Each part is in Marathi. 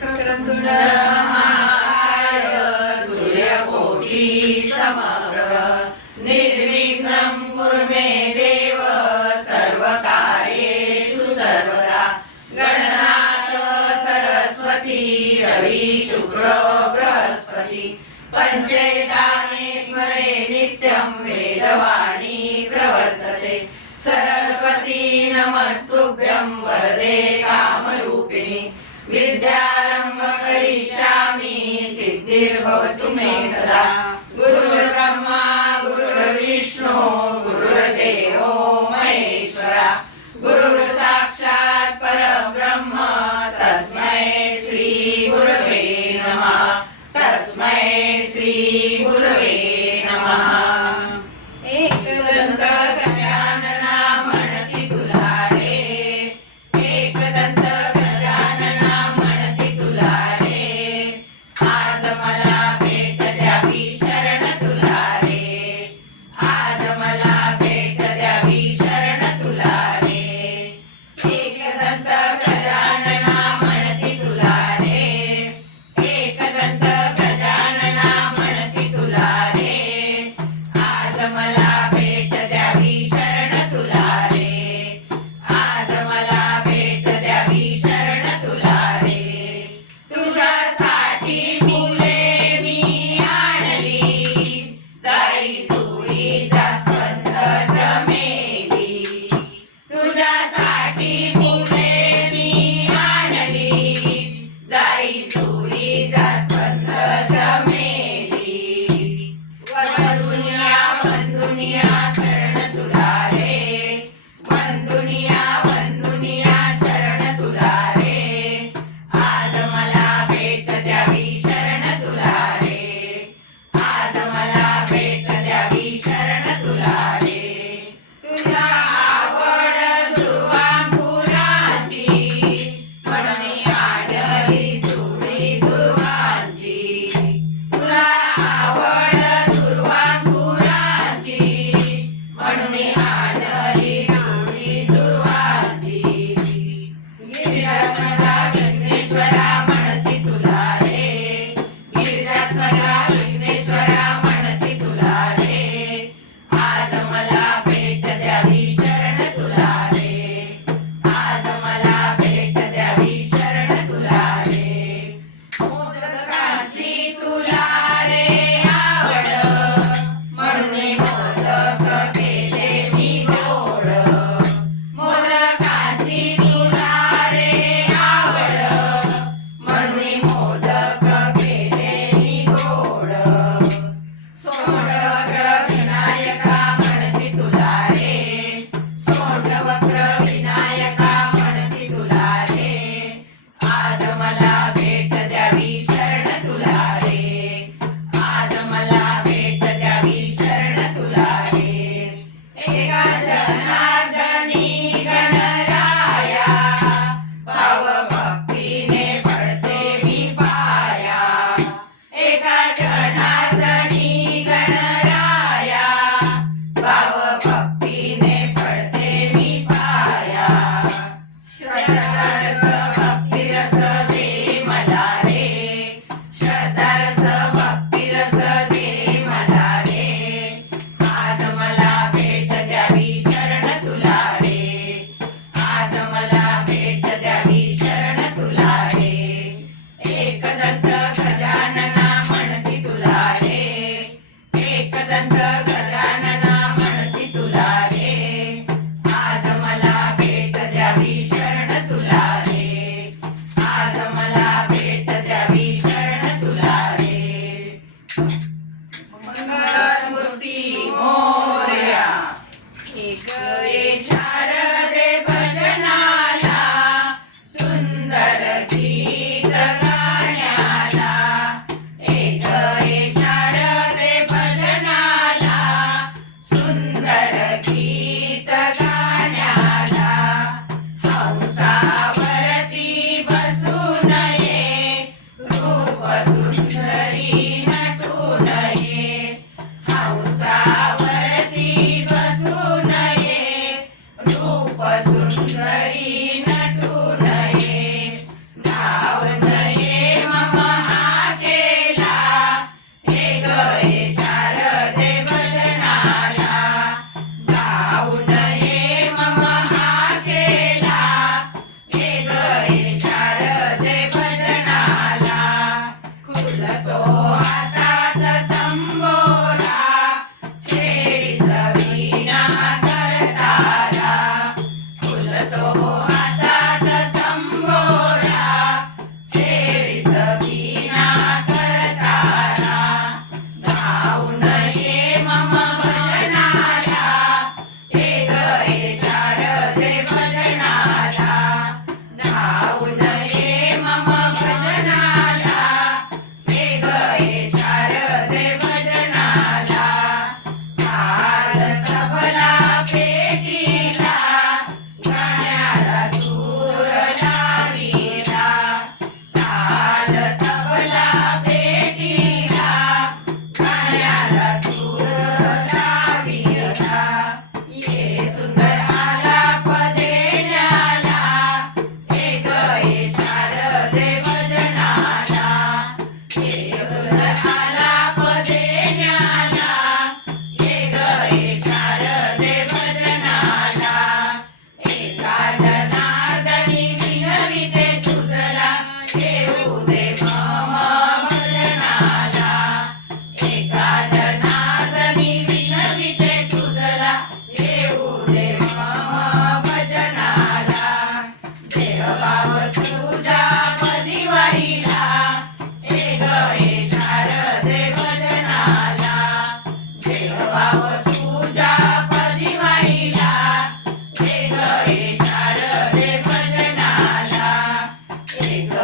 क्रतुंड महाकाय सूर्यकोटि समप्रभ निर्विघ्नं कुरु मे देव सर्वकार्येषु सर्वदा गणनाथ सरस्वती रवि शुक्र बृहस्पति पंचैतानि स्मरे नित्यं वेदवाणी प्रवर्तते सरस्वती नमस्तुभ्यं वरदे कामरूपिणि विद्यारंभ करिष्यामि सिद्धिर्भवतु मे सदा गुरुर्ब्रह्मा गुरुर्विष्णु गुरुर्देवो महेश्वरा गुरुर्साक्षात् परब्रह्म तस्मै श्री गुरवे नमः तस्मै श्री गुरवे नमः। एकदंत गजानना म्हणती तुला रे एकदंत गजानना म्हणती तुला रे आज मला भेट द्यावी शरण तुला रे आज मला भेट द्यावी शरण तुला रे एकदंत गजानना म्हणती तुला रे एकदंत गजानना म्हणती तुला रे आज मला भेट द्यावी शरण तुला रे आज मला भेट द्यावी शरण तुला रे तुझ्यासाठी फुले मी आणली जाई सुई जास्वंद चमेली तुझ्यासाठी फुले मी आणली जाई सुई जास्वंद चमेली वंदुनिया वंदुनिया शरण तुला रे वंदुनिया वंदुनिया शरण तुला रे आज मला भेट द्यावी शरण तुला रे आज मला भेट द्यावी शरण तुला रे तुझ्या आवड दुर्वांकुराची म्हणून आडली जुळी दुर्वांची तुला आवड दुर्वांकुराची म्हणून आडली जुळी दुर्वांची गिरिरात्मजा विघ्नेश्वरा म्हणती तुला रे गिरिरात्मजा विघ्नेश्वरा म्हणती तुला रे आज मला भेट द्यावी शरण तुला रे आज मला भेट द्यावी शरण तुला रे मोदकाची तुला रे आवड म्हणून मोदक केले मी गोड मोदकाची तुला रे आवड म्हणून मोदक केले मी गोड सोंडवक्र विनायका म्हणती तुला रे सोंडवक्र विनायका म्हणती तुला रे आज मला भेट द्यावी शरण तुला रे आज मला भेट द्यावी शरण तुला रे एका जनार्दनी गणराया भाव भक्तीने पडते मी पाया एका जनार्दनी गणराया भाव भक्तीने पडते मी पाया श्रद्धारस भक्तिरस दे मला रे श्रद्धारस भक्तिरस दे मला रे आज मला भेट द्यावी शरण तुला रे आज मला भेट द्यावी शरण तुला रे एकदंत गजानना म्हणती तुला रे एकदंत गजानना म्हणती तुला रे आज मला भेट द्यावी शरण तुला रे आज मला भेट द्यावी शरण तुला रे मंगलमूर्ती मोरया एक ये शारदे भजनाला सुंदर गीत गाण्याला एक ये शारदे भजनाला सुंदर गीत गाण्याला हंसावरती बसून ये रूप सुंदरी नटून ये हंसावरती बसून ये रूप सुंदरी नटून ये धावून ये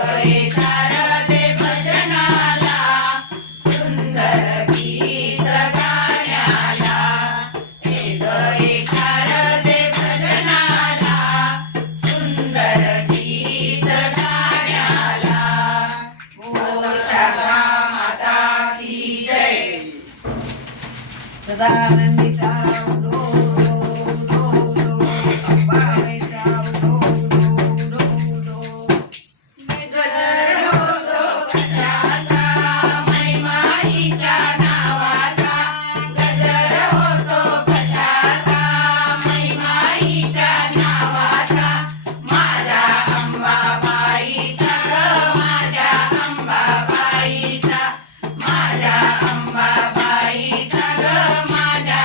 गये शारदे भजनाला सुंदर गीत गाण्याला हे गये शारदे भजनाला सुंदर गीत गाण्याला बोल शारदा माता की जय सदानंदी जाऊ रो रो रो अंबाबाई जाऊ रो रो रो गजर होतो कशाचा मैमाईच्या नावाचा गजर होतो कशाचा मैमाईच्या नावाचा माझ्या अंबाबाईचा ग माझ्या अंबाबाईचा माझ्या अंबाबाईचा ग माझ्या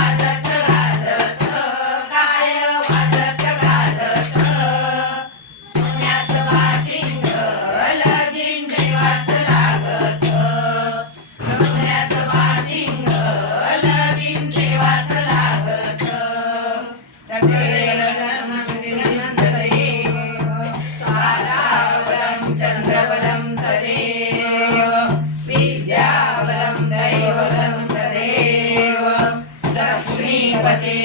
वाजत गाजत काय वाजत गाजत सोन्याचं बाशिंग लगीन देवाचं लागत सोन्याचं बाशिंग लगीन देवाचं लागत ताराबलं चंद्रबलं तदेव विद्याबलं दैवबलं तदेव लक्ष्मीपते